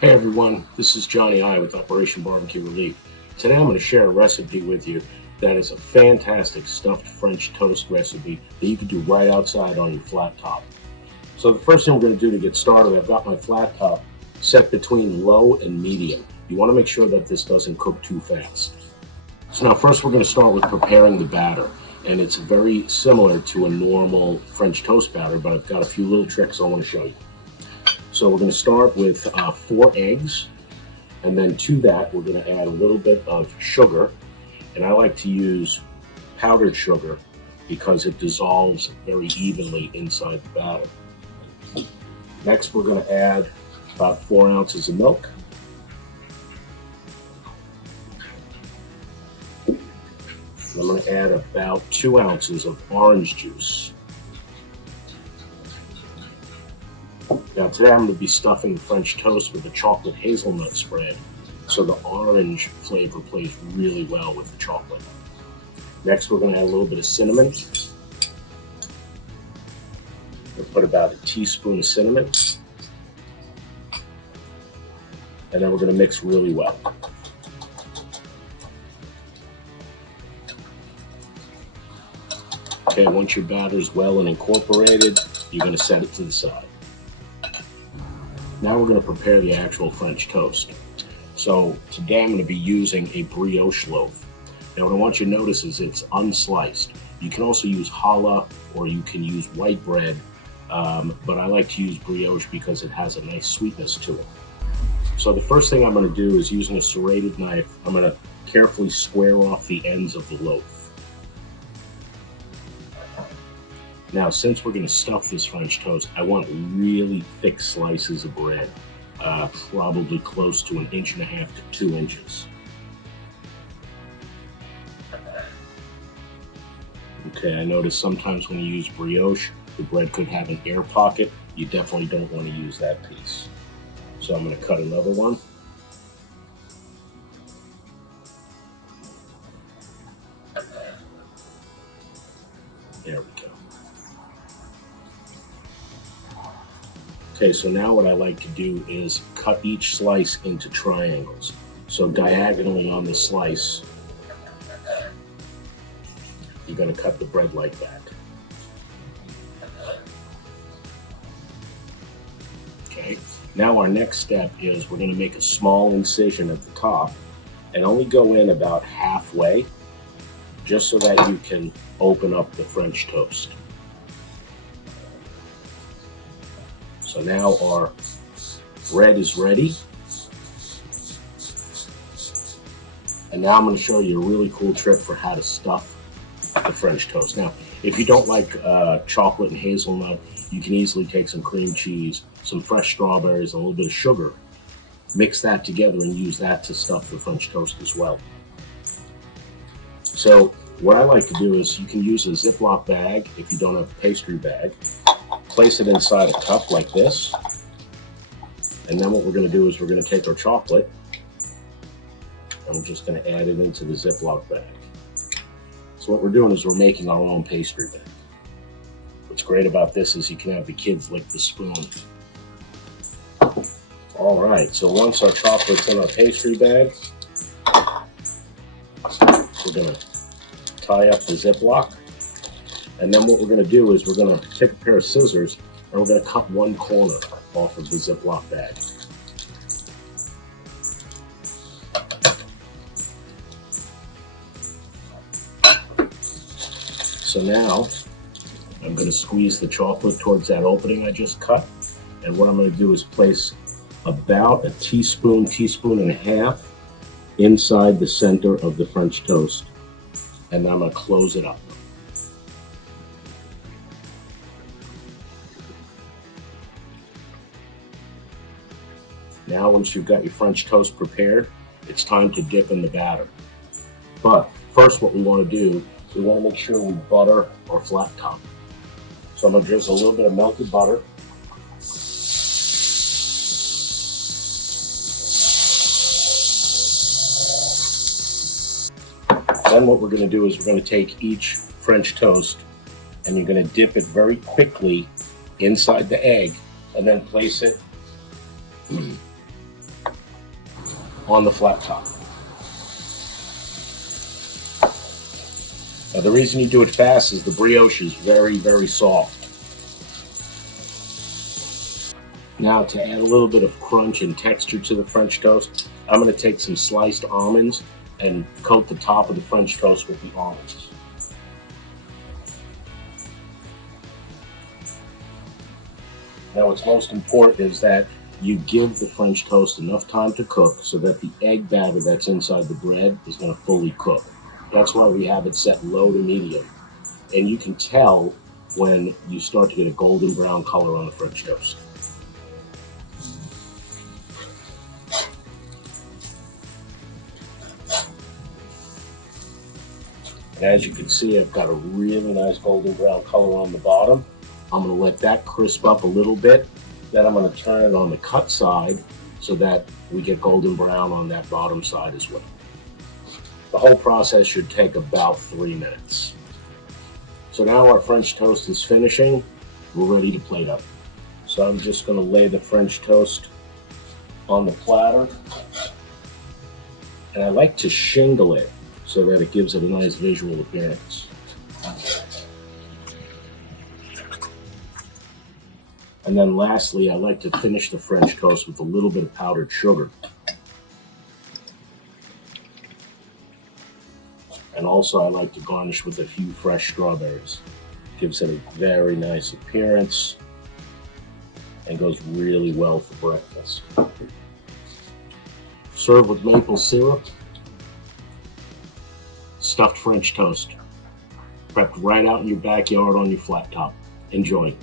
Hey everyone, this is Johnny I with Operation Barbecue Relief. Today I'm going to share a recipe with you that is a fantastic stuffed French toast recipe that you can do right outside on your flat top. So the first thing we're going to do to get started, I've got my flat top set between low and medium. You want to make sure that this doesn't cook too fast. So now first we're going to start with preparing the batter, and it's very similar to a normal French toast batter, but I've got a few little tricks I want to show you. So we're going to start with 4 eggs, and then to that we're going to add a little bit of sugar, and I like to use powdered sugar because it dissolves very evenly inside the batter. Next we're going to add about 4 ounces of milk. I'm going to add about 2 ounces of orange juice. Now today I'm going to be stuffing the French toast with a chocolate hazelnut spread, so the orange flavor plays really well with the chocolate. Next we're going to add a little bit of cinnamon. We'll put about a teaspoon of cinnamon. And then we're going to mix really well. Okay, once your batter is well and incorporated, you're going to set it to the side. Now we're going to prepare the actual French toast. So today I'm going to be using a brioche loaf. Now what I want you to notice is it's unsliced. You can also use challah or you can use white bread, but I like to use brioche because it has a nice sweetness to it. So the first thing I'm going to do is, using a serrated knife, I'm going to carefully square off the ends of the loaf. Now, since we're going to stuff this French toast, I want really thick slices of bread, probably close to 1.5 inches to 2 inches. Okay, I notice sometimes when you use brioche, the bread could have an air pocket. You definitely don't want to use that piece. So I'm going to cut another one. There we go. Okay, so now what I like to do is cut each slice into triangles. So diagonally on the slice, you're going to cut the bread like that. Okay, now our next step is we're going to make a small incision at the top and only go in about halfway, just so that you can open up the French toast. So now our bread is ready. And now I'm going to show you a really cool trick for how to stuff the French toast. Now, if you don't like chocolate and hazelnut, you can easily take some cream cheese, some fresh strawberries, a little bit of sugar, mix that together and use that to stuff the French toast as well. So what I like to do is, you can use a Ziploc bag if you don't have a pastry bag. Place it inside a cup like this, and then what we're going to do is we're going to take our chocolate and we're just going to add it into the Ziploc bag. So what we're doing is we're making our own pastry bag. What's great about this is you can have the kids lick the spoon. All right, so once our chocolate's in our pastry bag, we're going to tie up the Ziploc. And then what we're going to do is we're going to take a pair of scissors and we're going to cut one corner off of the Ziploc bag. So now I'm going to squeeze the chocolate towards that opening I just cut. And what I'm going to do is place about a teaspoon and a half inside the center of the French toast. And then I'm going to close it up. Now, once you've got your French toast prepared, it's time to dip in the batter. But first, what we want to do, we want to make sure we butter our flat top. So I'm going to drizzle a little bit of melted butter. Then what we're going to do is we're going to take each French toast and you're going to dip it very quickly inside the egg and then place it on the flat top. Now, the reason you do it fast is the brioche is very, very soft. Now, to add a little bit of crunch and texture to the French toast, I'm going to take some sliced almonds and coat the top of the French toast with the almonds. Now, what's most important is that you give the French toast enough time to cook so that the egg batter that's inside the bread is going to fully cook. That's why we have it set low to medium. And you can tell when you start to get a golden brown color on the French toast. And as you can see, I've got a really nice golden brown color on the bottom. I'm going to let that crisp up a little bit. Then I'm going to turn it on the cut side so that we get golden brown on that bottom side as well. The whole process should take about 3 minutes. So now our French toast is finishing. We're ready to plate up. So I'm just going to lay the French toast on the platter. And I like to shingle it so that it gives it a nice visual appearance. And then lastly, I like to finish the French toast with a little bit of powdered sugar. And also I like to garnish with a few fresh strawberries. Gives it a very nice appearance and goes really well for breakfast. Serve with maple syrup. Stuffed French toast. Prepped right out in your backyard on your flat top. Enjoy.